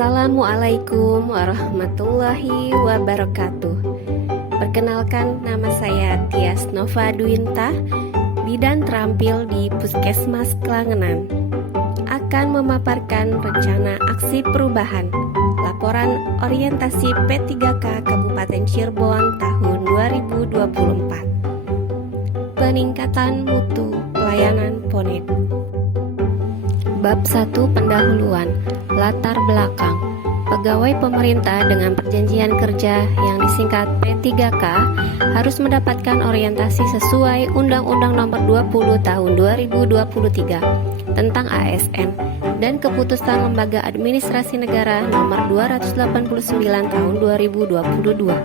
Assalamualaikum warahmatullahi wabarakatuh. Perkenalkan, nama saya Tias Nova Dwinta, bidan terampil di Puskesmas Klangenan. Akan memaparkan rencana aksi perubahan laporan orientasi P3K Kabupaten Cirebon tahun 2024. Peningkatan mutu pelayanan PONED. Bab 1 pendahuluan. Latar belakang. Pegawai pemerintah dengan perjanjian kerja yang disingkat P3K harus mendapatkan orientasi sesuai Undang-Undang Nomor 20 Tahun 2023 tentang ASN dan Keputusan Lembaga Administrasi Negara Nomor 289 Tahun 2022.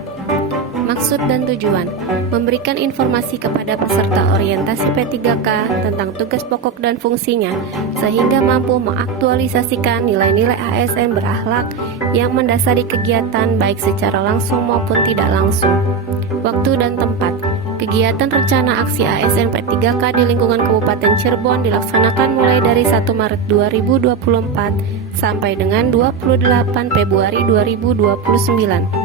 Maksud dan tujuan: memberikan informasi kepada peserta orientasi P3K tentang tugas pokok dan fungsinya, sehingga mampu mengaktualisasikan nilai-nilai ASN berakhlak yang mendasari kegiatan baik secara langsung maupun tidak langsung. Waktu dan tempat. Kegiatan rencana aksi ASN P3K di lingkungan Kabupaten Cirebon dilaksanakan mulai dari 1 Maret 2024 sampai dengan 28 Februari 2029.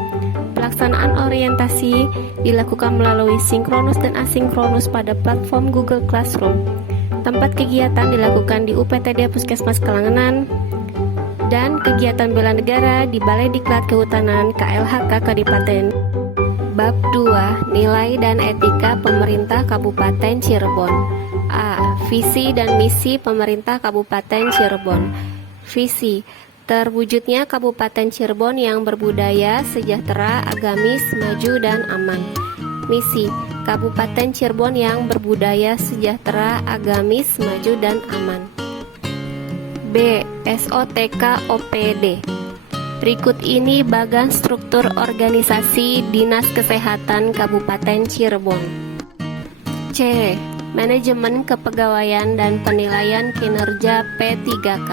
Pelaksanaan orientasi dilakukan melalui sinkronus dan asinkronus pada platform Google Classroom. Tempat kegiatan dilakukan di UPTD Puskesmas Klangenan dan kegiatan bela negara di Balai Diklat Kehutanan KLHK Kadipaten. Bab 2. Nilai dan etika pemerintah Kabupaten Cirebon. A. Visi dan misi pemerintah Kabupaten Cirebon. Visi: terwujudnya Kabupaten Cirebon yang berbudaya, sejahtera, agamis, maju, dan aman. Misi: Kabupaten Cirebon yang berbudaya, sejahtera, agamis, maju, dan aman. B. SOTK OPD. Berikut ini bagan struktur organisasi Dinas Kesehatan Kabupaten Cirebon. C. Manajemen Kepegawaian dan Penilaian Kinerja P3K.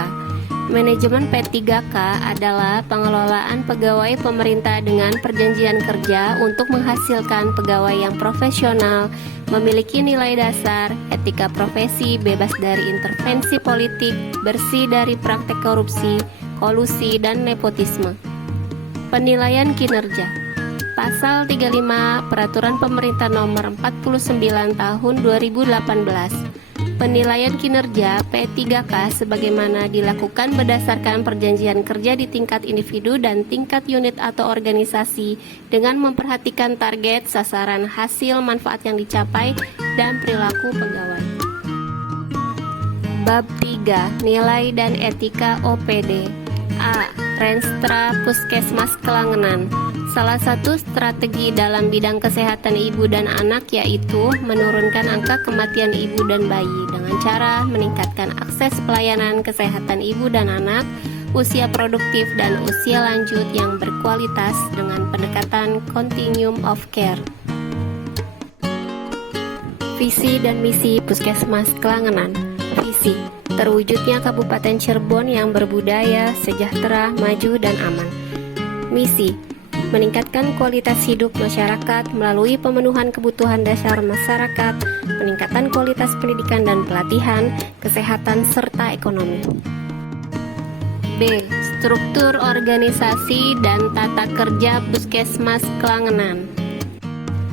Manajemen P3K adalah pengelolaan pegawai pemerintah dengan perjanjian kerja untuk menghasilkan pegawai yang profesional, memiliki nilai dasar, etika profesi, bebas dari intervensi politik, bersih dari praktek korupsi, kolusi, dan nepotisme. Penilaian kinerja. Pasal 35 Peraturan Pemerintah Nomor 49 Tahun 2018. Penilaian kinerja P3K sebagaimana dilakukan berdasarkan perjanjian kerja di tingkat individu dan tingkat unit atau organisasi dengan memperhatikan target, sasaran, hasil, manfaat yang dicapai, dan perilaku pegawai. Bab 3. Nilai dan etika OPD. A. Renstra Puskesmas Klangenan. Salah satu strategi dalam bidang kesehatan ibu dan anak yaitu menurunkan angka kematian ibu dan bayi dengan cara meningkatkan akses pelayanan kesehatan ibu dan anak, usia produktif dan usia lanjut yang berkualitas dengan pendekatan continuum of care. Visi dan misi Puskesmas Klangenan. Visi: terwujudnya Kabupaten Cirebon yang berbudaya, sejahtera, maju, dan aman. Misi: meningkatkan kualitas hidup masyarakat melalui pemenuhan kebutuhan dasar masyarakat, peningkatan kualitas pendidikan dan pelatihan, kesehatan, serta ekonomi. B. Struktur organisasi dan tata kerja Puskesmas Klangenan.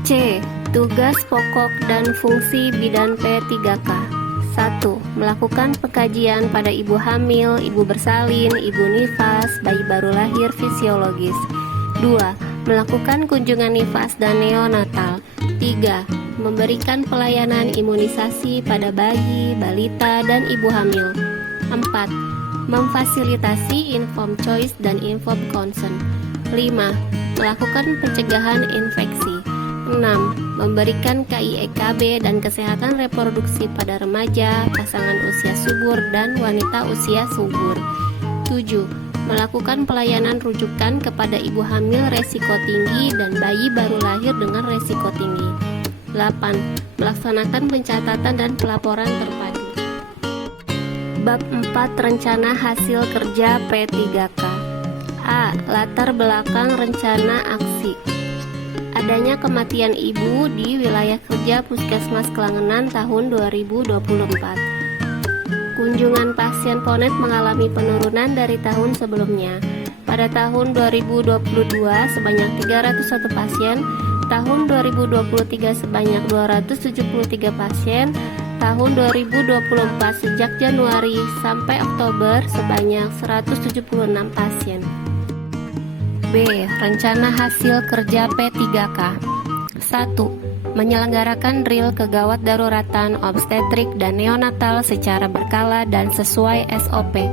C. Tugas pokok dan fungsi bidan P3K. 1. Melakukan pengkajian pada ibu hamil, ibu bersalin, ibu nifas, bayi baru lahir fisiologis. 2. Melakukan kunjungan nifas dan neonatal. 3. Memberikan pelayanan imunisasi pada bayi, balita, dan ibu hamil. 4. Memfasilitasi informed choice dan informed consent. 5. Melakukan pencegahan infeksi. 6. Memberikan KIEKB dan kesehatan reproduksi pada remaja, pasangan usia subur, dan wanita usia subur. 7. Melakukan pelayanan rujukan kepada ibu hamil resiko tinggi dan bayi baru lahir dengan resiko tinggi. 8. Melaksanakan pencatatan dan pelaporan terpadu. Bab 4. Rencana hasil kerja P3K. A. Latar belakang rencana aksi. Adanya kematian ibu di wilayah kerja Puskesmas Klangenan tahun 2024. Kunjungan pasien PONED mengalami penurunan dari tahun sebelumnya. Pada tahun 2022 sebanyak 301 pasien, tahun 2023 sebanyak 273 pasien, tahun 2024 sejak Januari sampai Oktober sebanyak 176 pasien. B. Rencana hasil kerja P3K. 1. Menyelenggarakan drill kegawat daruratan obstetrik dan neonatal secara berkala dan sesuai SOP.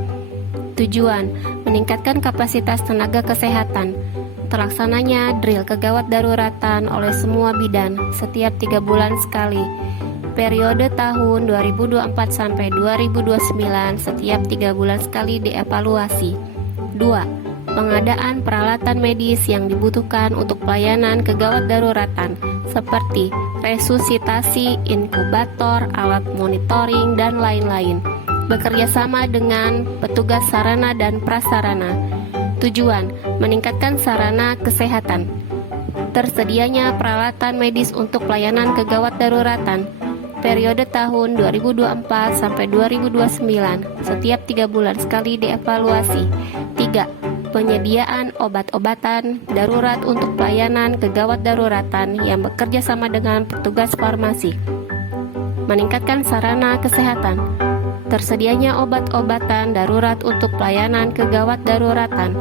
Tujuan: meningkatkan kapasitas tenaga kesehatan. Terlaksananya drill kegawat daruratan oleh semua bidan setiap 3 bulan sekali. Periode tahun 2024 sampai 2029 setiap 3 bulan sekali dievaluasi. 2. Pengadaan peralatan medis yang dibutuhkan untuk pelayanan kegawat daruratan seperti resusitasi, inkubator, alat monitoring, dan lain-lain. Bekerja sama dengan petugas sarana dan prasarana. Tujuan: meningkatkan sarana kesehatan. Tersedianya peralatan medis untuk pelayanan kegawat daruratan. Periode tahun 2024 sampai 2029 setiap 3 bulan sekali dievaluasi. 3. Penyediaan obat-obatan darurat untuk pelayanan kegawat daruratan yang bekerja sama dengan petugas farmasi. Meningkatkan sarana kesehatan. Tersedianya obat-obatan darurat untuk pelayanan kegawat daruratan.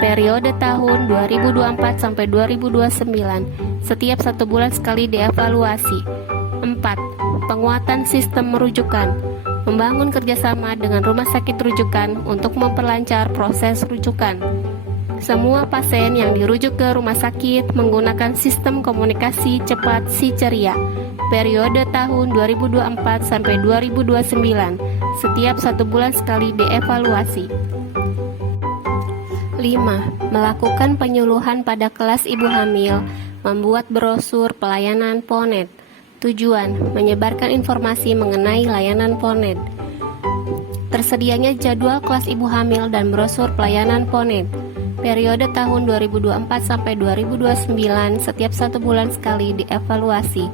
Periode tahun 2024 sampai 2029 setiap 1 bulan sekali dievaluasi. 4. Penguatan sistem rujukan. Membangun kerjasama dengan rumah sakit rujukan untuk memperlancar proses rujukan. Semua pasien yang dirujuk ke rumah sakit menggunakan sistem komunikasi cepat Si Ceria. Periode tahun 2024 sampai 2029 setiap 1 bulan sekali dievaluasi. 5. Melakukan penyuluhan pada kelas ibu hamil, membuat brosur pelayanan PONED. Tujuan: menyebarkan informasi mengenai layanan PONED. Tersedianya jadwal kelas ibu hamil dan brosur pelayanan PONED. Periode tahun 2024 sampai 2029 setiap 1 bulan sekali dievaluasi.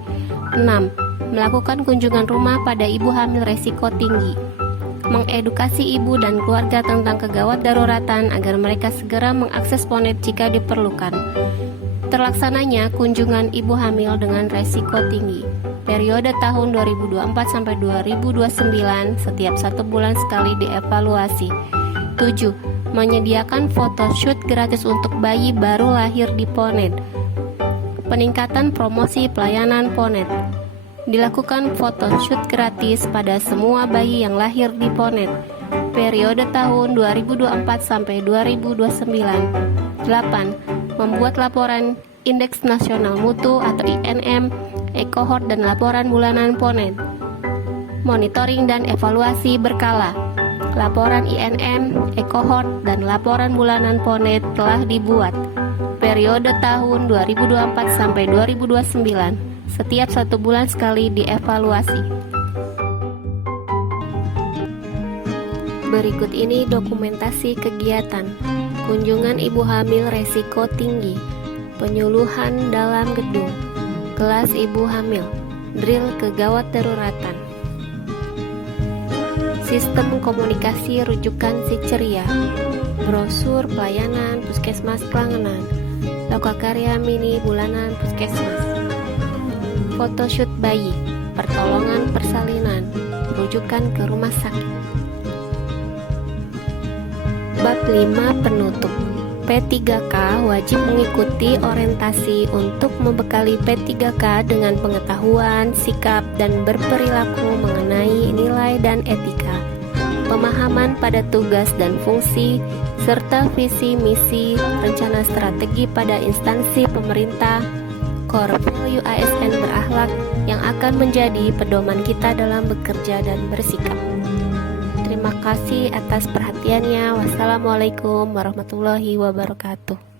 6. Melakukan kunjungan rumah pada ibu hamil resiko tinggi. Mengedukasi ibu dan keluarga tentang kegawat daruratan agar mereka segera mengakses PONED jika diperlukan. Terlaksananya kunjungan ibu hamil dengan resiko tinggi. Periode tahun 2024 sampai 2029 setiap 1 bulan sekali dievaluasi. 7. Menyediakan photoshoot gratis untuk bayi baru lahir di PONED. Peningkatan promosi pelayanan PONED. Dilakukan photoshoot gratis pada semua bayi yang lahir di PONED. Periode tahun 2024 sampai 2029. 8. Membuat laporan Indeks Nasional Mutu atau INM, e-cohort dan laporan bulanan PONED. Monitoring dan evaluasi berkala. Laporan INM, e-cohort dan laporan bulanan PONED telah dibuat. Periode tahun 2024 sampai 2029. Setiap 1 bulan sekali dievaluasi. Berikut ini dokumentasi kegiatan kunjungan ibu hamil resiko tinggi, penyuluhan dalam gedung, kelas ibu hamil, drill kegawat daruratan, sistem komunikasi rujukan Si Ceria, brosur pelayanan puskesmas Klangenan, lokakarya mini bulanan puskesmas, photoshoot bayi, pertolongan persalinan, rujukan ke rumah sakit. Bab 5 penutup. P3K wajib mengikuti orientasi untuk membekali P3K dengan pengetahuan, sikap, dan berperilaku mengenai nilai dan etika, pemahaman pada tugas dan fungsi, serta visi misi, rencana strategi pada instansi pemerintah, core value ASN berakhlak yang akan menjadi pedoman kita dalam bekerja dan bersikap. Terima kasih atas perhatiannya. Wassalamualaikum warahmatullahi wabarakatuh.